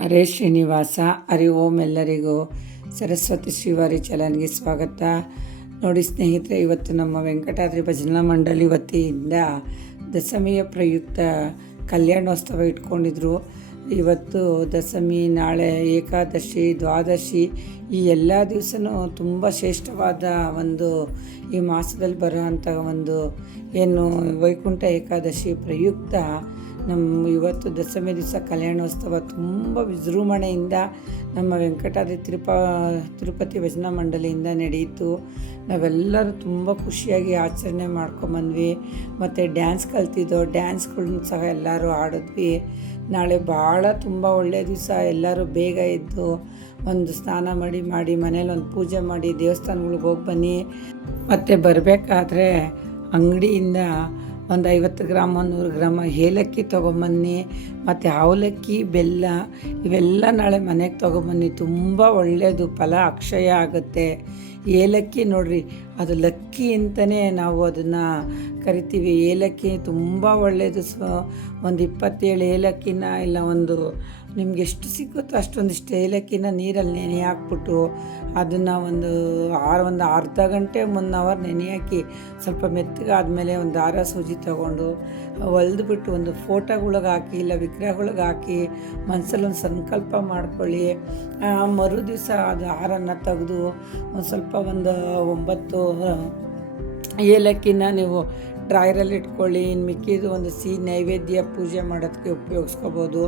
ಹರೇ ಶ್ರೀನಿವಾಸ ಹರಿ ಓಂ ಎಲ್ಲರಿಗೂ ಸರಸ್ವತಿ ಶ್ರೀವಾರಿ ಚಲನ್ಗೆ ಸ್ವಾಗತ. ನೋಡಿ ಸ್ನೇಹಿತರೆ, ಇವತ್ತು ನಮ್ಮ ವೆಂಕಟಾದ್ರಿ ಭಜನಾ ಮಂಡಳಿ ವತಿಯಿಂದ ದಶಮಿಯ ಪ್ರಯುಕ್ತ ಕಲ್ಯಾಣೋತ್ಸವ ಇಟ್ಕೊಂಡಿದ್ರು. ಇವತ್ತು ದಶಮಿ ನಾಳೆ ಏಕಾದಶಿ, ದ್ವಾದಶಿ, ಈ ಎಲ್ಲ ದಿವಸನೂ ತುಂಬ ಶ್ರೇಷ್ಠವಾದ ಒಂದು ಈ ಮಾಸದಲ್ಲಿ ಬರುವಂಥ ಒಂದು ಏನು ವೈಕುಂಠ ಏಕಾದಶಿ ಪ್ರಯುಕ್ತ ನಮ್ಮ ಇವತ್ತು ದಶಮಿ ದಿವಸ ಕಲ್ಯಾಣೋತ್ಸವ ತುಂಬ ವಿಜೃಂಭಣೆಯಿಂದ ನಮ್ಮ ವೆಂಕಟಾದ್ರಿ ತಿರುಪ, ತಿರುಪತಿ ಭಜನಾ ಮಂಡಳಿಯಿಂದ ನಡೆಯಿತು. ನಾವೆಲ್ಲರೂ ತುಂಬ ಖುಷಿಯಾಗಿ ಆಚರಣೆ ಮಾಡ್ಕೊಂಬಂದ್ವಿ. ಮತ್ತು ಡ್ಯಾನ್ಸ್ ಕಲ್ತಿದ್ದೋ, ಡ್ಯಾನ್ಸ್ಗಳನ್ನ ಸಹ ಎಲ್ಲರೂ ಆಡಿದ್ವಿ ನಾಳೆ ಭಾಳ ತುಂಬ ಒಳ್ಳೆಯ ದಿವಸ. ಎಲ್ಲರೂ ಬೇಗ ಎದ್ದು ಒಂದು ಸ್ನಾನ ಮಾಡಿ ಮಾಡಿ, ಮನೇಲಿ ಒಂದು ಪೂಜೆ ಮಾಡಿ ದೇವಸ್ಥಾನಗಳಿಗೆ ಹೋಗಿ ಬನ್ನಿ. ಮತ್ತು ಬರಬೇಕಾದ್ರೆ ಅಂಗಡಿಯಿಂದ ಒಂದು ಐವತ್ತು ಗ್ರಾಮ್ ನೂರು ಗ್ರಾಮ ಏಲಕ್ಕಿ ತೊಗೊಂಬನ್ನಿ, ಮತ್ತು ಅವಲಕ್ಕಿ ಬೆಲ್ಲ, ಇವೆಲ್ಲ ನಾಳೆ ಮನೆಗೆ ತೊಗೊಂಬನ್ನಿ. ತುಂಬ ಒಳ್ಳೆಯದು ಫಲ ಅಕ್ಷಯ ಆಗುತ್ತೆ. ಏಲಕ್ಕಿ ನೋಡ್ರಿ, ಅದು ಲಕ್ಕಿ ಅಂತಲೇ ನಾವು ಅದನ್ನು ಕರಿತೀವಿ. ಏಲಕ್ಕಿ ತುಂಬ ಒಳ್ಳೆಯದು ಸ, ಒಂದು ಇಪ್ಪತ್ತೇಳು ಏಲಕ್ಕಿನ ಇಲ್ಲ, ಒಂದು ನಿಮ್ಗೆ ಎಷ್ಟು ಸಿಗುತ್ತೋ ಅಷ್ಟೊಂದಿಷ್ಟು ಏಲಕ್ಕಿನ ನೀರಲ್ಲಿ ನೆನೆ ಹಾಕ್ಬಿಟ್ಟು ಅದನ್ನು ಒಂದು ಆರು, ಒಂದು ಅರ್ಧ ಗಂಟೆ ಒನ್ ಅವರ್ ನೆನೆ ಹಾಕಿ ಸ್ವಲ್ಪ ಮೆತ್ತಗಾದ್ಮೇಲೆ ಒಂದು ದಾರ ಸೂಜಿ ತಗೊಂಡು ಹೊಲಿದ್ಬಿಟ್ಟು ಒಂದು ಫೋಟೋಗಳಿಗೆ ಹಾಕಿ ಇಲ್ಲ ವಿಗ್ರಹಗಳಿಗೆ ಹಾಕಿ ಮನಸ್ಸಲ್ಲಿ ಒಂದು ಸಂಕಲ್ಪ ಮಾಡ್ಕೊಳ್ಳಿ. ಮರು ದಿವಸ ಅದು ಆರನ್ನು ತೆಗೆದು ಒಂದು ಸ್ವಲ್ಪ ಒಂದು ಒಂಬತ್ತು ಏಲಕ್ಕಿನ ನೀವು ಡ್ರಾಯರಲ್ಲಿ ಇಟ್ಕೊಳ್ಳಿ. ಇನ್ನು ಮಿಕ್ಕಿದ್ದು ಒಂದು ಸಿಹಿ ನೈವೇದ್ಯ ಪೂಜೆ ಮಾಡೋದಕ್ಕೆ ಉಪಯೋಗಿಸ್ಕೋಬೋದು.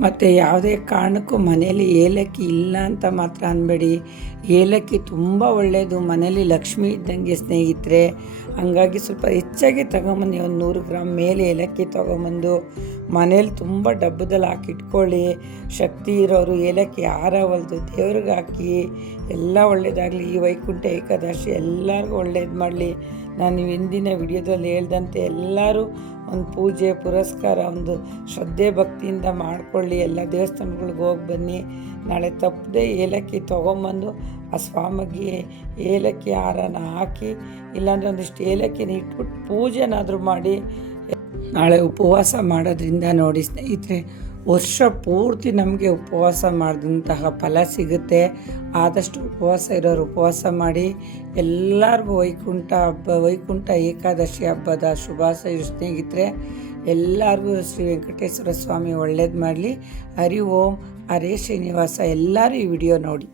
ಮತ್ತು ಯಾವುದೇ ಕಾರಣಕ್ಕೂ ಮನೇಲಿ ಏಲಕ್ಕಿ ಇಲ್ಲ ಅಂತ ಮಾತ್ರ ಅನ್ಬೇಡಿ. ಏಲಕ್ಕಿ ತುಂಬ ಒಳ್ಳೆಯದು ಮನೇಲಿ ಲಕ್ಷ್ಮಿ ಇದ್ದಂಗೆ ಸ್ನೇಹಿತರೆ, ಹಂಗಾಗಿ ಸ್ವಲ್ಪ ಹೆಚ್ಚಾಗಿ ತಗೊಂಬನ್ನಿ. ಒಂದು ನೂರು ಗ್ರಾಮ್ ಮೇಲೆ ಏಲಕ್ಕಿ ತೊಗೊಂಬಂದು ಮನೇಲಿ ತುಂಬ ಡಬ್ಬದಲ್ಲಿ ಹಾಕಿ ಇಟ್ಕೊಳ್ಳಿ. ಶಕ್ತಿ ಇರೋರು ಏಲಕ್ಕಿ ಹಾರ ಹೊಲ್ದು ದೇವ್ರಿಗೆ ಹಾಕಿ, ಎಲ್ಲ ಒಳ್ಳೇದಾಗಲಿ. ಈ ವೈಕುಂಠ ಏಕಾದಶಿ ಎಲ್ಲರಿಗೂ ಒಳ್ಳೇದು ಮಾಡಲಿ. ನಾನು ಹಿಂದಿನ ವಿಡಿಯೋದಲ್ಲಿ ಹೇಳ್ದಂತೆ ಎಲ್ಲರೂ ಒಂದು ಪೂಜೆ, ಪುರಸ್ಕಾರ, ಒಂದು ಶ್ರದ್ಧೆ, ಭಕ್ತಿಯಿಂದ ಮಾಡಿಕೊಳ್ಳಿ. ಎಲ್ಲ ದೇವಸ್ಥಾನಗಳಿಗೆ ಹೋಗಿ ಬನ್ನಿ. ನಾಳೆ ತಪ್ಪದೆ ಏಲಕ್ಕಿ ತೊಗೊಂಬಂದು ಆ ಸ್ವಾಮಿಗೆ ಏಲಕ್ಕಿ ಹಾರನ ಹಾಕಿ, ಇಲ್ಲಾಂದರೆ ಒಂದಿಷ್ಟು ಏಲಕ್ಕಿನ ಇಟ್ಬಿಟ್ಟು ಪೂಜೆನಾದರೂ ಮಾಡಿ. ನಾಳೆ ಉಪವಾಸ ಮಾಡೋದ್ರಿಂದ ನೋಡಿ ಸ್ನೇಹಿತರೆ ವರ್ಷ ಪೂರ್ತಿ ನಮಗೆ ಉಪವಾಸ ಮಾಡಿದಂತಹ ಫಲ ಸಿಗುತ್ತೆ. ಆದಷ್ಟು ಉಪವಾಸ ಇರೋರು ಉಪವಾಸ ಮಾಡಿ, ಎಲ್ಲರಿಗೂ ವೈಕುಂಠ ಹಬ್ಬ, ವೈಕುಂಠ ಏಕಾದಶಿ ಹಬ್ಬದ ಶುಭಾಶಯ ಸ್ನೇಹಿತರೆ, ಎಲ್ಲರಿಗೂ ಶ್ರೀ ವೆಂಕಟೇಶ್ವರ ಸ್ವಾಮಿ ಒಳ್ಳೇದು ಮಾಡಲಿ. ಹರಿ ಓಂ, ಹರೇ ಶ್ರೀನಿವಾಸ, ಎಲ್ಲರೂ ಈ ವಿಡಿಯೋ ನೋಡಿ.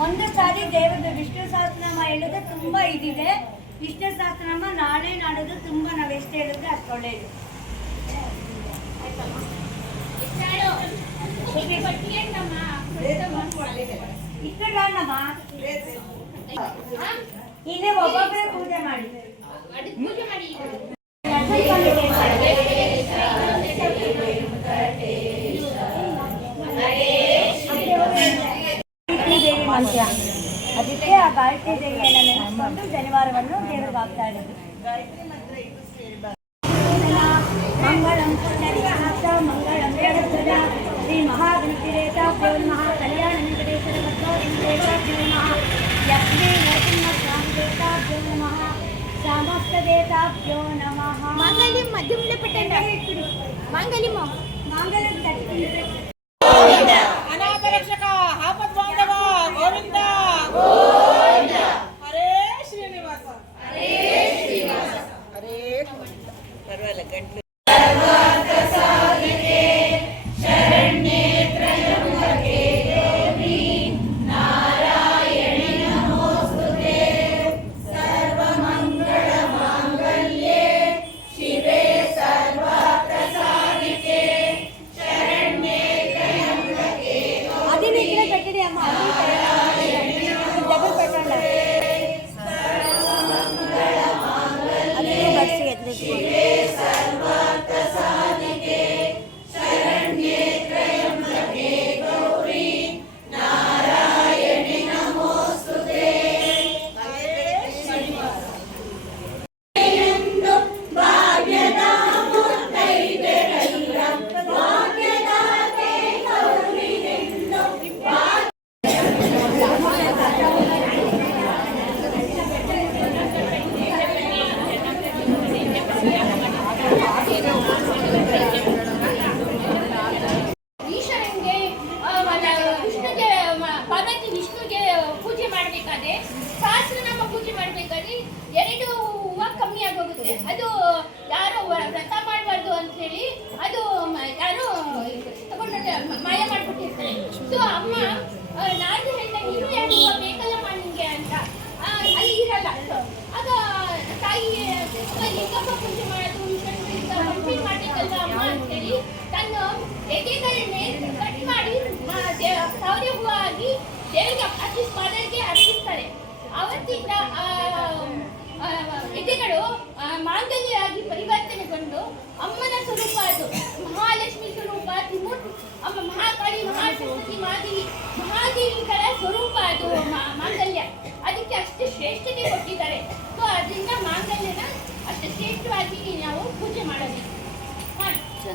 ಒಂದು ಸಾರಿ ದೇವರದ್ದು ವಿಷ್ಣು ಸಹಸ್ರನಾಮ ಹೇಳಿದ್ರೆ ತುಂಬಾ ಇದಿದೆ. ವಿಷ್ಣು ಸಹಸ್ರನಾಮ ನಾಳೆ ನಾಡೋದು ತುಂಬ ನಾವು ಎಷ್ಟು ಹೇಳಿದ್ರೆ ಅಷ್ಟು ಒಳ್ಳೆಯದು ಇಕ್ಕಡಮ್ಮ ಇನ್ನೇ ಒಬ್ಬೊಬ್ಬರೇ ಪೂಜೆ ಮಾಡಿ. ದೇವಿ ಮಂತ್ರ ಅದಕ್ಕೆ ಆ ಗಾಯತ್ರಿ ದೇವಿಯನ್ನು ನೆನೆಸ್ಕೊಂಡು ಶನಿವಾರವನ್ನು ದೇವರಿಗೆ ಹಾಕ್ತಾ ಇದ್ದೀವಿ ಮಂಗಳಂ ಪುಣ್ಯರಿಹಾಸ ಮಂಗಳಂ ಜಗತ್ಸದ ಶ್ರೀ ಮಹಾಗಣತಿರೇತಾಭ್ಯೋ ನಮಃ ಕಲ್ಯಾಣ ವೆಂಕಟೇಶ್ವರ ಭಕ್ತೋರಿಂದೇತಾಭ್ಯೋ ನಮಃ ಲಕ್ಷ್ಮೀ ನರಸಿಂಹ ಸ್ವಾಮಿ ದೇವತಾಭ್ಯೋ ನಮಃ ಸಮಸ್ತ ದೇವತಾಭ್ಯೋ ನಮಃ ಮಾಂಗಲ್ಯಂ ಮಧ್ಯಮಲೆ పెట్టండి ಮಾಂಗಲ್ಯಂ ಮಂಗಲಂ ತಟ್ಟಿ ದೇವರಿಗೆ ಅರ್ಪಿಸ್ ಮಾದರಿಗೆ ಅರ್ಪಿಸ್ತಾರೆ ಅವತ್ತಿಂದ ಎದೆಗಳು ಮಾಂಗಲ್ಯವಾಗಿ ಪರಿವರ್ತನೆಗೊಂಡು ಅಮ್ಮನ ಸ್ವರೂಪ ಅದು ಮಹಾಲಕ್ಷ್ಮಿ ಸ್ವರೂಪ ತ್ರಿಮೂರ್ತಿ ಅಮ್ಮ ಮಹಾಕಾಳಿ ಮಹಾಸರಸ್ವತಿ ಮಾದೇವಿ ಮಹಾದೇವಿಗಳ ಸ್ವರೂಪ ಅದು ಮಾಂಗಲ್ಯ ಅದಕ್ಕೆ ಅಷ್ಟು ಶ್ರೇಷ್ಠ